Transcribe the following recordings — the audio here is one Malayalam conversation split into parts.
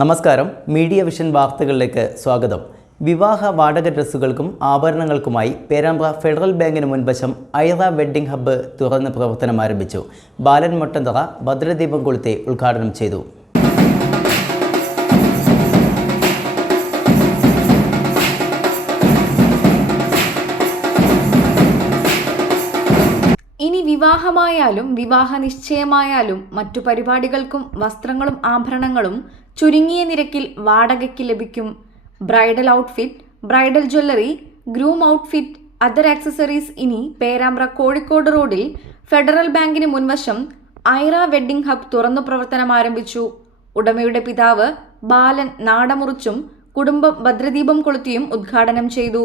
നമസ്കാരം, മീഡിയ വിഷൻ വാർത്തകളിലേക്ക് സ്വാഗതം. വിവാഹ വാടക ഡ്രസ്സുകൾക്കും ആഭരണങ്ങൾക്കുമായി പേരാമ്പ്ര ഫെഡറൽ ബാങ്കിന് മുൻവശം ഐറ വെഡ്ഡിംഗ് ഹബ്ബ് തുറന്ന് പ്രവർത്തനം ആരംഭിച്ചു. ബാലൻ മൊട്ടന്തറ ഭദ്രദീപം കൊളുത്തി ഉദ്ഘാടനം ചെയ്തു. ഇനി വിവാഹമായാലും വിവാഹ നിശ്ചയമായാലും മറ്റു പരിപാടികൾക്കും വസ്ത്രങ്ങളും ആഭരണങ്ങളും ചുരുങ്ങിയ നിരക്കിൽ വാടകയ്ക്ക് ലഭിക്കും. Bridal outfit, bridal jewellery, groom outfit, other accessories ഇനി പേരാമ്പ്ര കോഴിക്കോട് റോഡിൽ ഫെഡറൽ ബാങ്കിന് മുൻവശം ഐറ വെഡ്ഡിംഗ് ഹബ് തുറന്നു പ്രവർത്തനം ആരംഭിച്ചു. ഉടമയുടെ പിതാവ് ബാലൻ നാടമുറിച്ചും കുടുംബം ഭദ്രദീപം കൊളുത്തിയും ഉദ്ഘാടനം ചെയ്തു.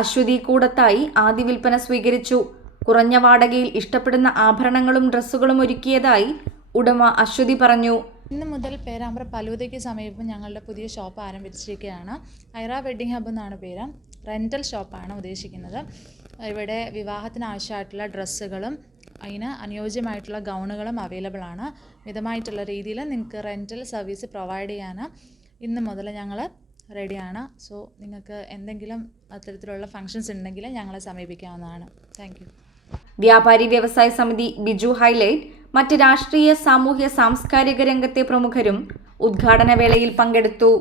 അശ്വതി കൂടത്തായി ആദ്യ വിൽപ്പന സ്വീകരിച്ചു. കുറഞ്ഞ വാടകയിൽ ഇഷ്ടപ്പെടുന്ന ആഭരണങ്ങളും ഡ്രസ്സുകളും ഒരുക്കിയതായി ഉടമ അശ്വതി പറഞ്ഞു. ഇന്ന് മുതൽ പേരാമ്പ്ര പലൂതയ്ക്ക് സമീപം ഞങ്ങളുടെ പുതിയ ഷോപ്പ് ആരംഭിച്ചിരിക്കുകയാണ്. ഐറ വെഡ്ഡിംഗ് ഹബ്ബ് എന്നാണ് പേര്. റെൻ്റൽ ഷോപ്പാണ് ഉദ്ദേശിക്കുന്നത്. ഇവിടെ വിവാഹത്തിന് ആവശ്യമായിട്ടുള്ള ഡ്രസ്സുകളും അതിന് അനുയോജ്യമായിട്ടുള്ള ഗൗണുകളും അവൈലബിൾ ആണ്. മിതമായിട്ടുള്ള രീതിയിൽ നിങ്ങൾക്ക് റെൻ്റൽ സർവീസ് പ്രൊവൈഡ് ചെയ്യാൻ ഇന്ന് മുതൽ ഞങ്ങൾ റെഡിയാണ്. സോ നിങ്ങൾക്ക് എന്തെങ്കിലും അത്തരത്തിലുള്ള ഫങ്ഷൻസ് ഉണ്ടെങ്കിൽ ഞങ്ങളെ സമീപിക്കാവുന്നതാണ്. Thank you. വ്യാപാരി വ്യവസായ സമിതി ബിജു ഹൈലൈറ്റ്, മറ്റ് രാഷ്ട്രീയ സാമൂഹ്യ സാംസ്കാരിക രംഗത്തെ പ്രമുഖരും ഉദ്ഘാടന വേളയിൽ പങ്കെടുത്തു.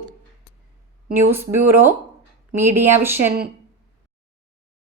News bureau, media vision.